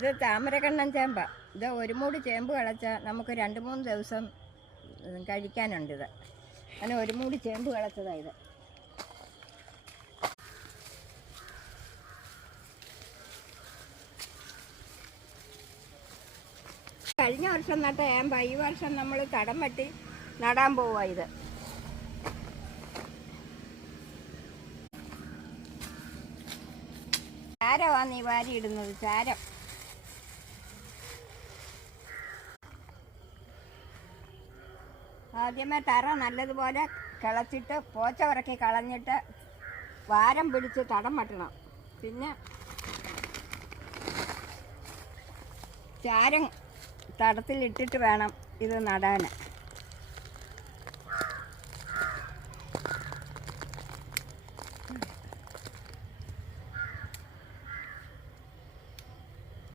ഇത് താമരക്കണ്ണൻ ചേമ്പ. ഇത് ഒരു മൂടി ചേമ്പ് കളച്ചാൽ നമുക്ക് 2-3 ദിവസം കഴിക്കാനുണ്ട്. ഇത് അങ്ങനെ ഒരു മൂടി ചേമ്പ് കളച്ചതാണ് ഇത്. കഴിഞ്ഞ വർഷം നട്ട ചേമ്പ ഈ വർഷം നമ്മൾ തടം വെട്ടി നടാൻ പോവുക. ഇത് ചാരമാണ് ഈ വാരി ഇടുന്നത്. ചാരം ആദ്യമേ തറ നല്ലതുപോലെ കിളച്ചിട്ട് പോച്ച ഉറക്കി കളഞ്ഞിട്ട് വാരം പിടിച്ച് തടം വെട്ടണം. പിന്നെ ചാരം തടത്തിലിട്ടിട്ട് വേണം ഇത് നടാൻ.